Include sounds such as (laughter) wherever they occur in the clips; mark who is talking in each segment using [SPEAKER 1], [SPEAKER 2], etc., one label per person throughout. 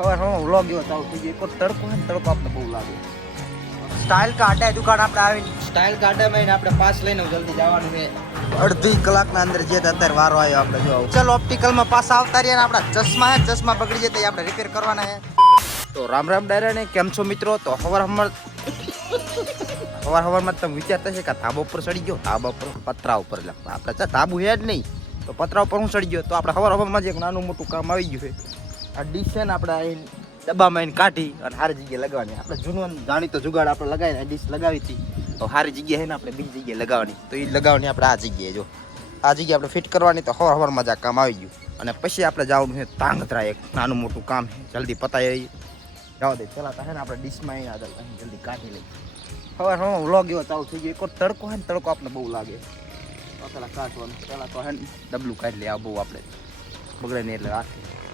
[SPEAKER 1] હવે હું વ્લોગ ચાલુ થઈ ગયો. એક તડકો ને તડકો આપણે બહુ લાગે.
[SPEAKER 2] સ્ટાઇલ કાઢે દુકાન આપણે આવી
[SPEAKER 1] સ્ટાઇલ ગાર્ડન ને આપણે પાસ લઈને જલ્દી જવાનું છે.
[SPEAKER 2] અડધી કલાકના અંદર જે તે અત્યારે વારો આવ્યો આપણે જો ચલ ઓપ્ટિકલમાં પાસ આવતા રહ્યા ને આપણા ચશ્મા હે ચશ્મા બગડી જતા એ આપણે રિપેર કરવાના હે.
[SPEAKER 1] તો રામ રામ ડાયરાને કેમ છો મિત્રો? તો હવાર હમર હવાર હવારમાં તમે વિચારતા છે કે ધાબા ઉપર ચડી ગયો? ધાબા ઉપર પતરા ઉપર. એટલે આપણે ચા ધાબુ હે જ નહીં. તો પતરા ઉપર હું ચડી ગયો? તો આપણે હવાર હવારમાં જ એક નાનું મોટું કામ આવી ગયું છે. આ ડીશ છે ને આપણે અહીં ડબ્બામાં એને કાઢી અને સારી જગ્યાએ લગાવવાની. આપણે જૂનું જાણીતો જુગાડ આપણે લગાવીને ડીશ લગાવી હતી. તો સારી જગ્યાએ છે ને આપણે બીજી જગ્યાએ લગાવવાની. તો એ લગાવવાની આપણે આ જગ્યાએ જો. આ જગ્યાએ આપણે ફિટ કરવાની તો હવાર હવારમાં જ આ કામ આવી ગયું. અને પછી આપણે જવાનું છે તાંગધરા એક નાનું મોટું કામ છે. જલ્દી પતાવી જવા જાવ પહેલાં ચલાતા હે ને આપણે ડીશમાં અહીં જલ્દી કાઢી લઈએ. હવે હવે વ્લોગ એવો ચાલુ થઈ ગયો. એક તડકો છે ને તડકો આપણે બહુ લાગે. તો પેલા કાઢવાનું. પહેલાં તો હે ને ડબલું કાઢી લે. આ બહુ આપણે બગડે નહીં એટલે રાખી. ઓય.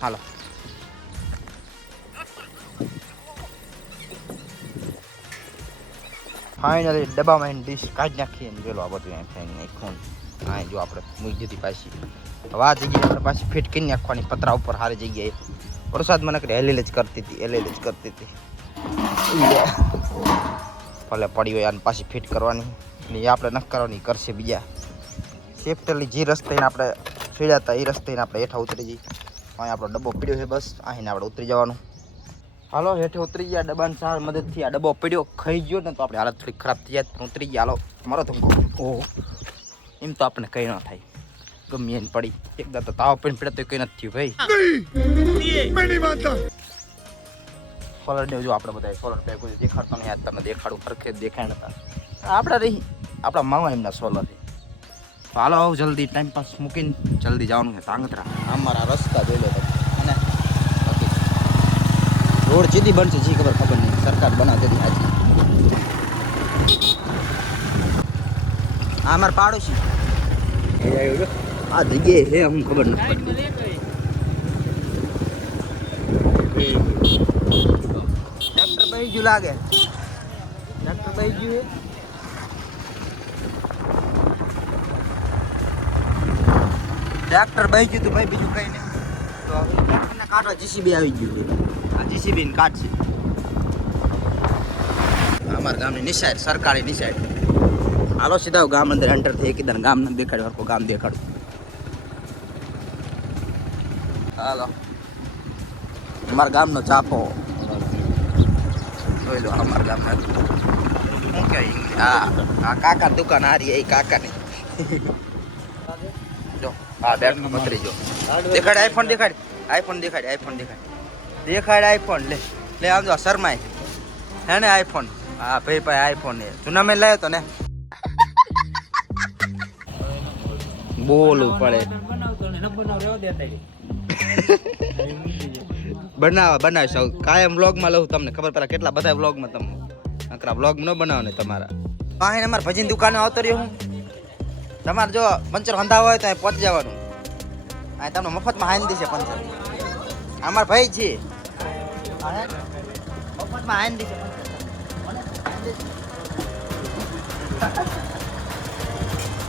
[SPEAKER 1] હાલો ફાઇનલી ડબ્બામાં એને ડીશ કાઢી નાખીએ ને પેલો આ બધું એમ થઈને નાખ્યું હા જો આપણે મૂકી દીધી પાછી. હવે આ જગ્યાએ આપણે પાછી ફિટ કરી નાખવાની, પતરા ઉપર સારી જગ્યાએ. વરસાદ મને કરી હેલેલ જ કરતી હતી, હેલેલ જ કરતી હતી. ભલે પડી હોય આને પાછી ફિટ કરવાની. ને એ આપણે ન કરવાની કરશે બીજા. સેફ્ટલી જે રસ્તે આપણે ફેર્યા હતા એ રસ્તે આપણે હેઠા ઉતરી જઈએ. અહીં આપણો ડબ્બો પીડ્યો છે બસ, અહીંને આપણે ઉતરી જવાનું. હાલો, હેઠે ઉતરી ગયા, ડબ્બાની સાર મદદથી આ ડબ્બો પડ્યો, ખાઈ ગયો ને તો આપણે હાલત થોડી ખરાબ થઈ જાય પણ ઉતરી ગયા. હાલો, મારો તો ઓહો, એમ તો આપણે કંઈ ન થાય. ગમે એને પડી. એકદમ તો તાવ પણ પડે તો કંઈ નથી ભાઈ. સોલર ને જો આપણે બધા સોલર પેક દેખાડતો નહીં. આજ તમે દેખાડું ફરખે દેખાડતા નતા આપણે રહી, આપણા મામા એમના સોલર. તો હાલો, આવો જલ્દી ટાઈમ પાસ મૂકીને જલ્દી જવાનું છે તાંગત્રા અમારા રસ્તા જોઈ લો અને રોડ સીધી બનશે, જી ખબર ખબર નહીં. સરકાર બનાવી આજે. આ મારા પાડોશી. આ જગ્યાએ છે હું ખબર નથી ડોક્ટર ભાઈ બહી લાગે. ડોક્ટર ભાઈ ગયું ટ્રેક્ટર બહી ગયું તું ભાઈ, બીજું કઈ નહીં. તો ટ્રેક્ટરને કાઢવા જીસીબી આવી ગયું છે. આ જીસીબી ને કાઢશે. અમારા ગામની નિશાળ, સરકારી નિશાળ. હાલો, સીધા ગામ અંદર એન્ટર થઈ કીધા ગામ ને દેખાડ્યું હરકો ગામ દેખાડું હાલો. અમારા ગામનો ચાપો. જોઈ લો, અમારા ગામના શું કહે આ કાકા દુકાન હારી, એ કાકાની. હા, બેગ પતરી જો દેખાડ આઈફોન દેખાડ. આઈફોન દેખાડ આઈફોન દેખાડ. દેખાડ આઈફોન લે. લે, આમ જો, શરમાય. હે ને આઈફોન હા, ભાઈ ભાઈ આઈફોન ને જૂના મેં લાવ્યો તો ને. બોલવું પડે. બનાવ, બનાવીશ. કાયમ વ્લોગમાં લઉં તમને. ખબર પેલા કેટલા બધા વ્લોગમાં તમે નકરા વ્લોગ ન બનાવો ને તમારા અહીં અમારા ભજીન દુકાને આવતો રહ્યો હું. તમારે જો પંચર હંધા હોય તો અહીં પહોંચી જવાનું. અહીં તમને મફતમાં હાઈન દેશે પંચર. અમાર ભાઈ છે. મફતમાં હાઈ દેશે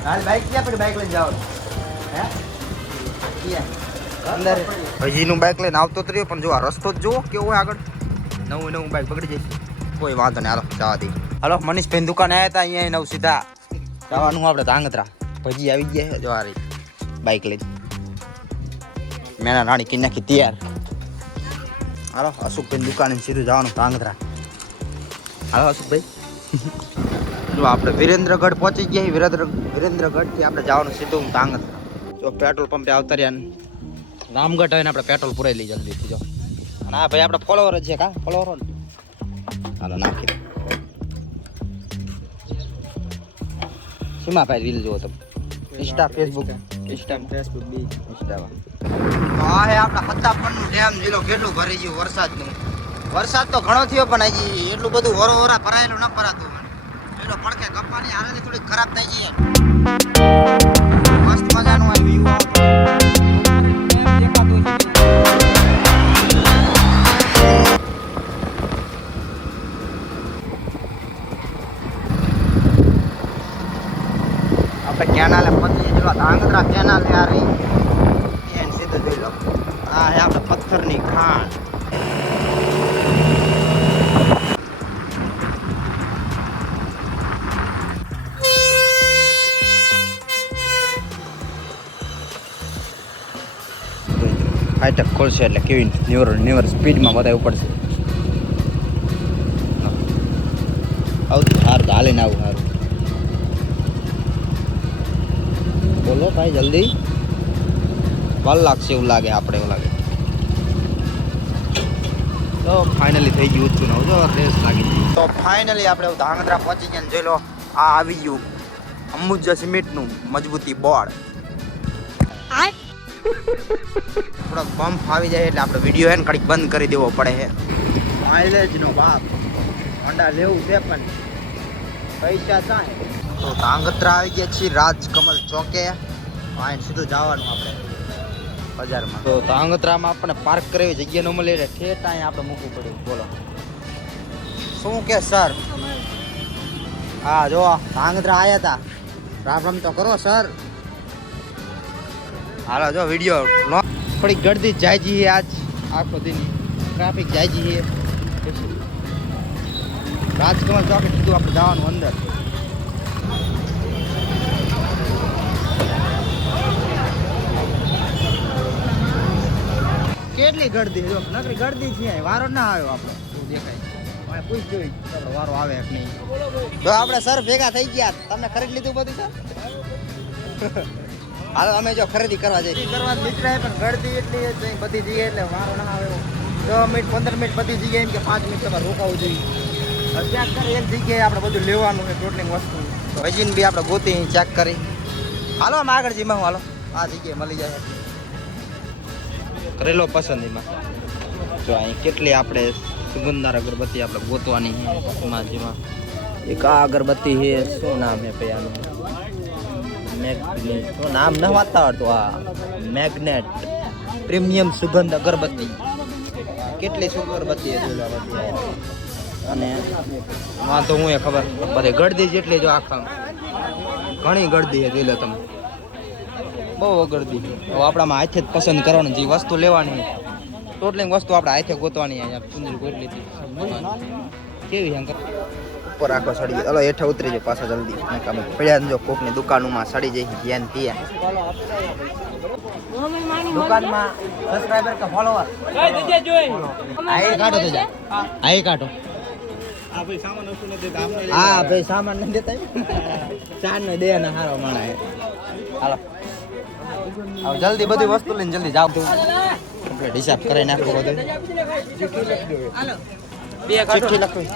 [SPEAKER 1] હાલ બાઈક ક્યાં પડી? બાઈક લઈને જવાનું હે? ક્યાં? અંદર. બાઈક લઈને આવતો રહ્યો પણ જો આ રસ્તો જ જુઓ કેવો હોય આગળ. નવું નવું બાઈક પકડી જશે. કોઈ વાંધો નહીં હાલો જવા દે. હાલો મનીષભાઈ દુકાને આવ્યા હતા અહીંયા નવ સીધા. જવાનું આપણે ધાંગધ્રા. ભજી આવી ગયા જો આ રહી. બાઈક લઈને. મેના રાણી કી નાખી તૈયાર. હાલો અશોકભાઈ દુકાને સીધું જવાનું ધાંગધ્રા હાલો અશોકભાઈ. (laughs) જો આપણે વિરેન્દ્રગઢ પહોંચી ગયા વિરેન્દ્ર વિરેન્દ્રગઢથી આપણે જવાનું સીધું ધાંગધ્રા જો પેટ્રોલ પંપે આવતા રહ્યા ને. રામગઢ આવીને આપણે પેટ્રોલ પુરાઈ લઈ જલ્દીથી જો. અને આ ભાઈ આપણે ફોલોવર જ છે કા? ફોલોવર ને. હાલો નાખી દે. શીમાં ભાઈ રીલ જુઓ તમે. ઇન્સ્ટા ફેસબુક ઇન્સ્ટા
[SPEAKER 2] ફેસબુક બી
[SPEAKER 1] ઇન્સ્ટામાં હા હે આપણા સત્તાપનનું ડેમ જેલો કેટલું ભરી ગયું વરસાદનું. વરસાદ તો ઘણો થયો પણ હજી એટલું બધું વરો વરા ભરાયેલું ન ભરાતું એટલો પડકે કપ્પાની હાલત થોડી ખરાબ થઈ ગઈ મસ્ત મજાનું આ વ્યૂ આપણે કેનાલે પતી જેટલા ધાંગધ્રા કેનાલ આ રહી એને સીધું પથ્થરની ખાણ. હાઈટેક ખોલશે એટલે કેવી ન્યુર ન્યુર સ્પીડમાં બધા ઉપડશે. આવતું હાર તો હાલીને આવું સારું બોલો ભાઈ જલ્દી. વાર લાગશે એવું લાગે આપણે એવું લાગે. તો ફાઇનલી થઈ ગયું છું નવું જો રેસ લાગી ગઈ તો ફાઇનલી આપણે ધાંગધ્રા પહોંચી ગયા જોઈ લો આ આવી ગયું અંબુજા સિમેન્ટનું મજબૂતી બોર્ડ. થોડોક બમ્પ આવી જાય એટલે આપણે વીડિયો હે ને કડીક બંધ કરી દેવો પડે છે માઇલેજનો બાપ. હોન્ડા લેવું છે પણ પૈસા થાય. તો ધાંગધ્રા આવી ગયા છીએ રાજકમલ ચોકે. આઈને સીધું જવાનું આપણે બજારમાં. તો ધાંગધ્રામાં આપણે પાર્ક કરવી, જગ્યા ન મળે એટલે ઠેઠ અહીં આપણે મૂકવું પડ્યું. બોલો. શું કે સર હા જો ધાંગધ્રા આવ્યા હતા રામ રામ તો કરો સર હાલો જો વીડિયો થોડીક ગળદી જાય જઈએ આજ, આખો દિન. ટ્રાફિક જાય જઈએ. રાજકમલ ચોકે સીધું આપણે જવાનું અંદર. કેટલી ગળદી જો નકરી ગળદી છે વારો ના આવ્યો આપણે. દેખાય? હવે પૂછ જોઈ. વારો આવે કે નહીં? તો આપણે સર ભેગા થઈ ગયા. તમે ખરીદ લીધું બધું સર? (laughs) હાલો અમે જો ખરીદી કરવા જઈએ. કરવા નીકળાય પણ ગળદી એટલી જ બધી જગ્યાએ એટલે વારો ના આવે દસ મિનિટ પંદર મિનિટ બધી જગ્યાએ એમ કે પાંચ મિનિટ તમારે રોકાવું જોઈએ. ચેક કરી એક જગ્યાએ આપણે બધું લેવાનું છે ટોટલિંગ વસ્તુ. તો હજીને બી આપણે ગોતી ચેક કરી. હાલો આમ આગળ જીમાં હાલો. આ જગ્યાએ મળી જાય. કરેલો પસંદ એમાં. જો અહીં કેટલી આપણે સુગંધદાર અગરબત્તી આપણે ગોતવાની છે જેમાં. એક આ અગરબત્તી છે, શું નામ છે આનું? મેગ્નેટ. શું નામ ન વાંચતા આવડતું આ મેગ્નેટ. પ્રીમિયમ સુગંધ અગરબત્તી. કેટલી અગરબત્તી છે. અને વાંધો હું એ ખબર. બધે ગળદી જેટલી જો આખા ઘણી ગળદી છે, જોઈ લો તમે. બહુ અગરદી. હવે આપણામાં હાથે જ પસંદ કરવાનું જે વસ્તુ લેવાની ટોટલી વસ્તુ આપણે હાથે ગોતવાની અહીંયા સુંદર ગોટલી કેવી અંકલ? ઉપર આખો સડી ગયો. હલો હેઠા ઉતરી જાય પાછા જલ્દી. કામે પડ્યા ને જો કોકની દુકાનોમાં સડી જાય ધ્યાન ત્યાં દુકાનમાં સબસ્ક્રાઇબર કે ફોલોવર આઈ કાઢો તો જા. આઈ કાઢો. હા ભાઈ સામાન નથી દેતા. ચાર ને દે ને હારો માણા હે. હાલો. હવે જલ્દી બધી વસ્તુ લઈને જલ્દી જાવ આપણે હિસાબ કરી નાખો બધું. ચિઠ્ઠી લખવી.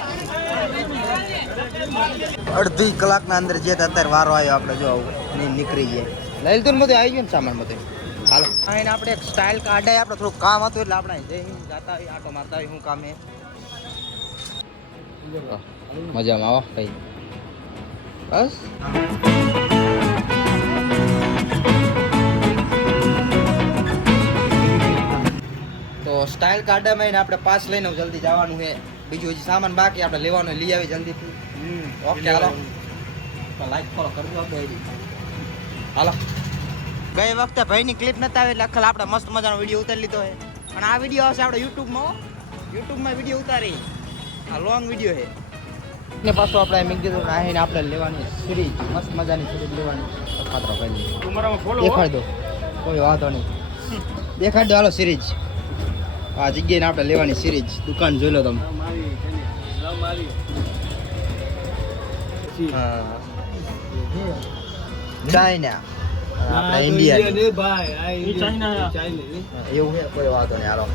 [SPEAKER 1] અડધી કલાકના અંદર જે અત્યારે વારો આવ્યો આપણે જો આવું નીકળી ગયા. લઈ લીધું બધું આવી ગયું ને સામાન બધું? હાલો. આઈને આપણે એક સ્ટાઇલ કાઢાય આપણે થોડું કામ હતું એટલે આપણે જઈને જાતા હોય આટો મારતા હોય શું કામ હે મજામાં આવો કઈ બસ. તો સ્ટાઇલ એને આપણે પાસ લઈને જલ્દી જવાનું છે. બીજું હજી સામાન બાકી આપણે લેવાનું લઈ આવી જલ્દીથી. ઓકે હાલો. તો લાઈક ફોલો કરજો હાલો. ગઈ વખતે ભાઈની ક્લિપ નતા આવી એટલે અખલ આપણે મસ્ત મજાનો વીડિયો ઉતારી લીધો છે. પણ આ વીડિયો આવશે આપણે યુટ્યુબમાં યુટ્યુબમાં વીડિયો ઉતારી. આ લોંગ વીડિયો છે. ને પાછું આપણે એમ કીધું આહીને આપણે લેવાની સિરીજ મસ્ત મજાની સિરીજ લેવાની ખાતરો કરી દેખાડ દો. કોઈ વાંધો નહીં. દેખાડ દો હાલો સિરીઝ આ જગ્યાએ આપણે લેવાની સિરીજ દુકાન જોઈ લો તમે. ચાઇના. આપણે ઇન્ડિયા એવું છે કોઈ વાંધો નહીં હાલો.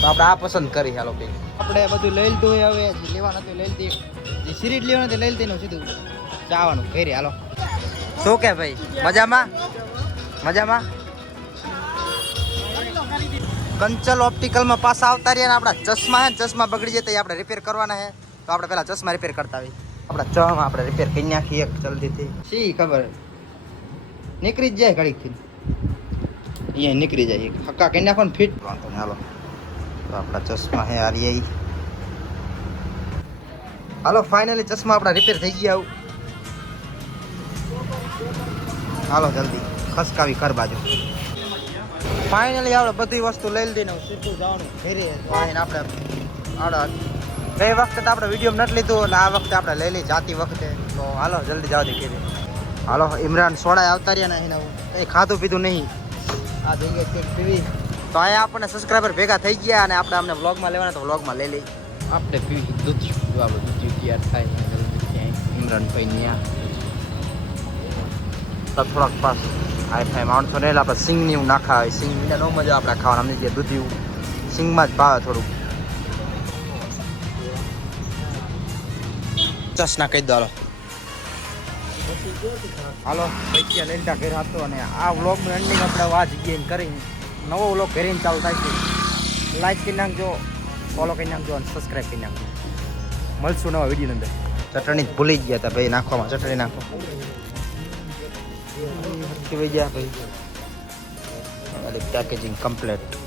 [SPEAKER 1] તો આપણે આ પસંદ કરી હાલો કંઈક. આપણે બધું લઈ લીધું હોય હવે જે લેવાનું હતું લઈ લીધી. જે સિરીઝ લેવાનું હતું લઈ લીધી સીધું જવાનું કરી હાલો. શું કે ભાઈ? મજામાં? મજામાં? કંચલ ઓપ્ટિકલમાં પાછા આવતા રહ્યા આપણા ચશ્મા હે, ચશ્મા બગડી જાય તો આપણે રિપેર કરવાના હે. તો આપણે પહેલા ચશ્મા રિપેર કરતા આવી આપણા ચશ્મા આપણે રિપેર કરી નાખીએ એક જલ્દીથી. શી ખબર? નીકળી જ જાય ઘડીકથી. અહીંયા નીકળી જાય હક્કા કરી નાખો ને ફિટ. વાંધો ને હાલો. તો આપણા ચશ્મા હે આરી હાલો ફાઇનલી ચશ્મા આપણા રિપેર થઈ ગયા આવું. હાલો, જલ્દી. ખસકાવી કર બાજુ.
[SPEAKER 2] ફાઇનલી આપણે બધી વસ્તુ લઈ લીધી ને સીધું જવાનું ઘરે આવીને આપણે આડા ગઈ વખતે તો આપણે વીડિયો નથી લીધું અને આ વખતે આપણે લઈ લઈ જાતી વખતે. તો હાલો જલ્દી જાવ દે ઘરે હાલો ઇમરાન સોડા આવતા રહ્યા ને એના કંઈ ખાધું પીધું નહીં. આ જઈએ કેક પીવી. તો અહીંયા આપણને સબસ્ક્રાઈબર ભેગા થઈ ગયા અને આપણે અમને વ્લોગમાં લેવાના તો વ્લોગમાં લઈ લઈ
[SPEAKER 3] આપણે પીવી દૂધ આપણે દૂધ તૈયાર થાય ઇમરાન ભાઈ ન્યા.
[SPEAKER 1] થોડાક પાસ હાઈ ફાઈ માણસો ને આપણે સિંગની એવું નાખા હોય. સિંગ વિના ન મજા આપણે ખાવાના. અમને જે દૂધિયું સિંગમાં જ ભાવે થોડુંક. ચસ કહી દો, હાલો. પૈસા લઈ લીધા હતો અને આ વ્લોગનું એન્ડિંગ આપણે આ જગ્યાએ કરીને નવો વ્લોગ ઘરે ચાલુ થાય છે. લાઈક કરી નાખજો ફોલો કરી નાખજો અને સબસ્ક્રાઈબ કરી નાખજો. મળશું નવા વીડિયો અંદર. ચટણી ભૂલી જ ગયા હતા ભાઈ, નાખવામાં. ચટણી નાખો. કેવી ગયા ભાઈ. Packaging complete